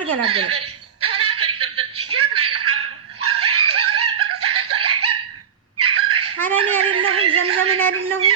አልገላገለም። ሀናኒ አይደለሁም፣ ዘምዘምን አይደለሁም።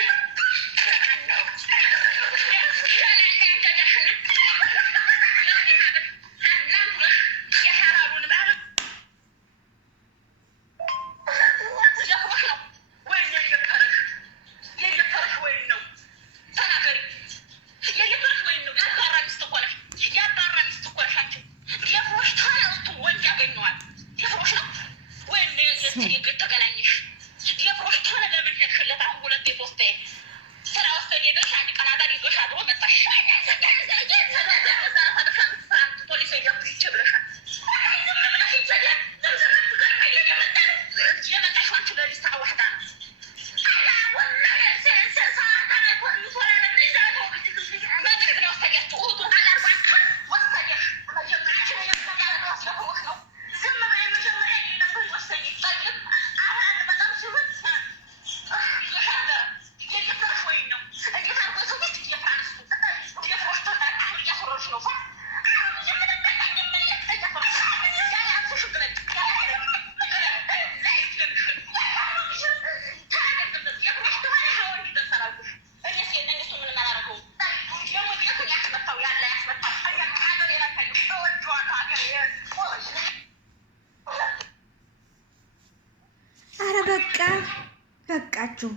በቃችሁ።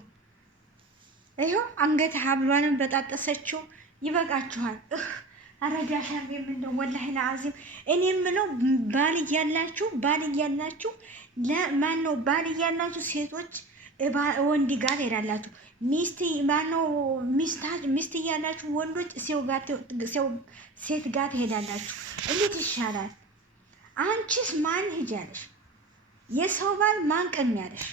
ይሄው አንገት ሀብሏንም በጣጠሰችው። ይበቃችኋል። አረጋሻም የምንለው ወላሂ ለአዚም እኔ የምለው ባል እያላችሁ ለማን ነው ባል እያላችሁ ሴቶች ወንድ ጋር ሄዳላችሁ። ሚስት እያላችሁ ወንዶች ሴት ጋር ሄዳላችሁ። እንዴት ይሻላል? አንቺስ ማን ሄጃለሽ? የሰው ባል ማን ቀሚያለሽ?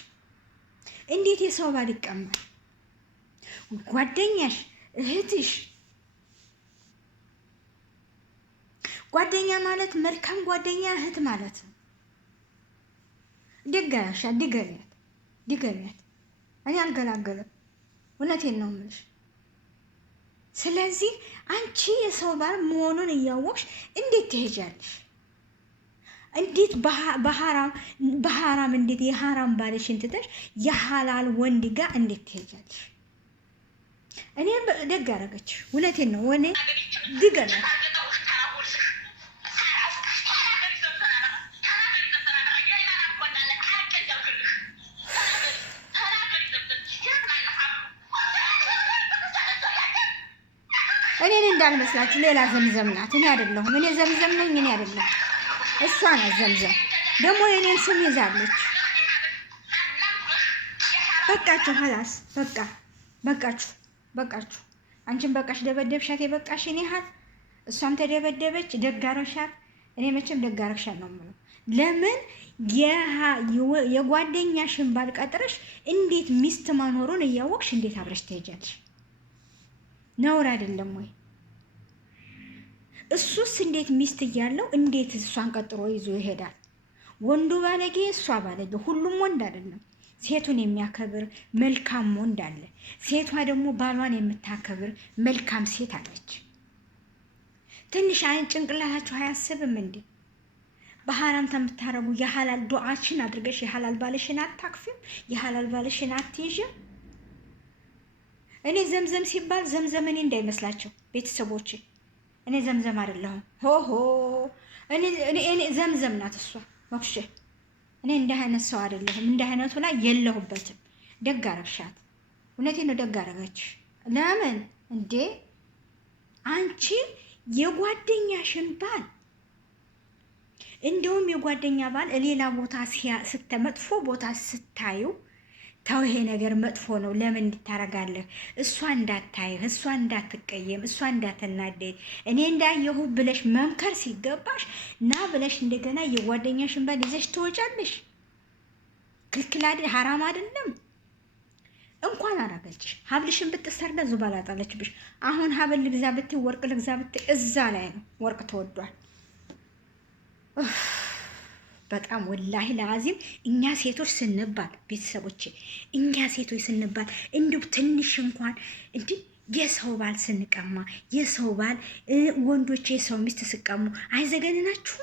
እንዴት የሰው ባል ይቀማል? ጓደኛሽ፣ እህትሽ። ጓደኛ ማለት መልካም ጓደኛ እህት ማለት ነው። ድገሚያት እኔ አልገላገለም። እውነቴን ነው የምልሽ። ስለዚህ አንቺ የሰው ባል መሆኑን እያወቅሽ እንዴት ትሄጃለሽ? እንዴት በሐራም እንዴት የሐራም ባልሽን ትተሽ የሐላል ወንድ ጋር እንዴት ትሄጃለሽ? እኔ ደግ አደረገች። እውነቴን ነው። እኔ ድገሚያት እኔን እንዳልመስላችሁ ሌላ ዘምዘም ናት። እኔ አይደለሁም። እኔ ዘምዘም ነኝ። እኔ አይደለሁም። እሷ ናት ዘምዘም። ደግሞ የኔን ስም ይዛለች። በቃችሁ። ኸላስ በቃችሁ። አንቺን በቃሽ፣ ደበደብሻት። የበቃሽ እኔ ያህል እሷም ተደበደበች። ደጋረሻት። እኔ መቼም ደጋረሻት ነው የምለው። ለምን የጓደኛሽን ባል ቀጥረሽ እንዴት ሚስት መኖሩን እያወቅሽ እንዴት አብረሽ ትሄጃለሽ? ነውር አይደለም ወይ? እሱስ እንዴት ሚስት እያለው እንዴት እሷን ቀጥሮ ይዞ ይሄዳል? ወንዱ ባለጌ፣ እሷ ባለጌ። ሁሉም ወንድ አይደለም። ሴቱን የሚያከብር መልካም ወንድ አለ። ሴቷ ደግሞ ባሏን የምታከብር መልካም ሴት አለች። ትንሽ አይን ጭንቅላታችሁ አያስብም እንዴ? በሐራም ተምታረጉ የሐላል ዱዓችን አድርገሽ የሐላል ባልሽን አታክፊም? የሐላል ባልሽን አትይዥም? እኔ ዘምዘም ሲባል ዘምዘም እኔ እንዳይመስላቸው ቤተሰቦቼ። እኔ ዘምዘም አይደለሁም። ሆሆ እኔ ዘምዘም ናት እሷ። ወክሽ እኔ እንደ አይነት ሰው አይደለሁም። እንደ አይነቱ ላይ የለሁበትም። ደግ አረግሻት። እውነቴን ነው፣ ደግ አረገች። ለምን እንዴ አንቺ የጓደኛሽን ባል እንደውም የጓደኛ ባል ሌላ ቦታ መጥፎ ቦታ ስታዩ ተው ይሄ ነገር መጥፎ ነው፣ ለምን እንድታረጋለህ? እሷ እንዳታይህ፣ እሷ እንዳትቀየም፣ እሷ እንዳትናደድ እኔ እንዳየሁ ብለሽ መምከር ሲገባሽ ና ብለሽ እንደገና የጓደኛሽን ባል ይዘሽ ትወጫለሽ። ክልክል አይደል? ሐራም አይደለም? እንኳን አረገችሽ። ሀብልሽን ብትሰርደ ዙባላ ጣለችብሽ። አሁን ሀብል ልግዛ ብትይ፣ ወርቅ ልግዛ ብትይ እዛ ላይ ነው ወርቅ ተወዷል። በጣም ወላሂ ለአዚም እኛ ሴቶች ስንባል ቤተሰቦቼ፣ እኛ ሴቶች ስንባል እንዲሁ ትንሽ እንኳን እንዲህ የሰው ባል ስንቀማ፣ የሰው ባል ወንዶች የሰው ሚስት ስቀሙ አይዘገንናችሁ?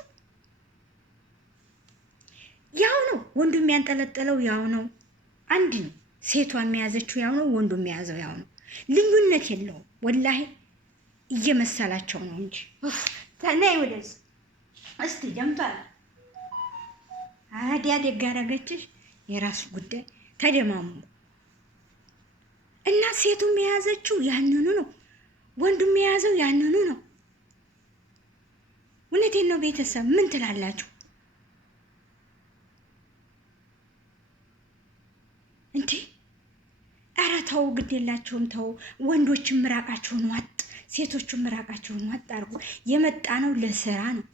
ያው ነው ወንዱ የሚያንጠለጥለው፣ ያው ነው አንድ ነው። ሴቷ የሚያዘችው ያው ነው፣ ወንዱ የሚያዘው ያው ነው። ልዩነት የለውም። ወላሂ እየመሰላቸው ነው እንጂ ተናይ ወደዚህ እስቲ ጀምቷል። አዲያ ደግ አደረገችሽ፣ የራሱ ጉዳይ ተደማሙ። እና ሴቱም የያዘችው ያንኑ ነው፣ ወንዱም የያዘው ያንኑ ነው። እውነቴን ነው። ቤተሰብ ምን ትላላችሁ እንዴ? ኧረ ተው፣ ግድ የላቸውም ተው። ወንዶችም ምራቃቸውን ዋጥ፣ ሴቶቹም ምራቃቸውን ዋጥ አድርጎ የመጣ ነው ለስራ ነው።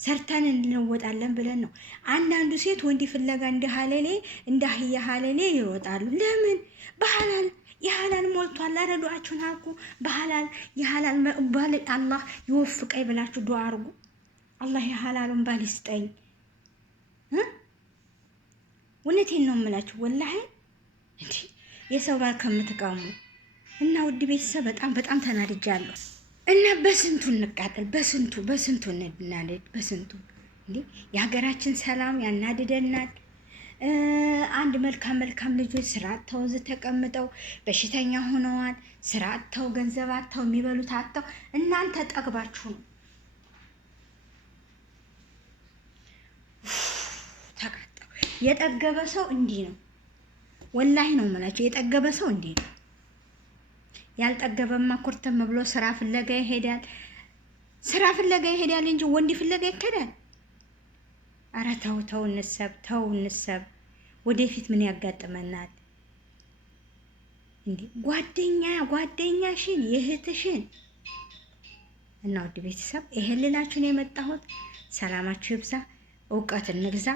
ሰርተን እንለወጣለን ብለን ነው። አንዳንዱ ሴት ወንድ ፍለጋ እንደ ሀለሌ እንደ አህያ ሀለሌ ይሮጣሉ። ለምን? በሐላል የሐላል ሞልቷል። አረዷችሁን አልኩ። በሐላል የሐላል ባል አላህ ይወፍቀኝ ብላችሁ ዱዓ አድርጉ። አላህ የሐላሉን ባል ይስጠኝ። እውነቴን ነው የምላችሁ ወላሂ እንዴ የሰው ባል ከምትቀሙ እና ውድ ቤተሰብ በጣም ተናድጃለሁ። እና በስንቱ እንቃጠል፣ በስንቱ እንናደድ፣ በስንቱ እንዴ የሀገራችን ሰላም ያናድደናል። አንድ መልካም ልጆች ስራ አጥተው እዚህ ተቀምጠው በሽተኛ ሆነዋል። ስራ አጥተው ገንዘብ አጥተው የሚበሉት አጥተው እናንተ ጠግባችሁ ነው ተቃጠው። የጠገበ ሰው እንዲህ ነው ወላሂ ነው የምላቸው። የጠገበ ሰው እንዲህ ነው። ያልጠገበማ ኩርተም ብሎ ስራ ፍለጋ ይሄዳል እንጂ ወንድ ፍለጋ ይከዳል። ኧረ ተው እንሰብ። ወደፊት ምን ያጋጥመናል እንዴ? ጓደኛሽን የእህትሽን እና ውድ ቤተሰብ ይሄን ልላችሁ ነው የመጣሁት። ሰላማችሁ ይብዛ፣ እውቀት እንግዛ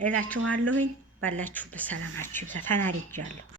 እላችኋለሁኝ። ባላችሁበት ሰላማችሁ ይብዛ። ተናድጃለሁ።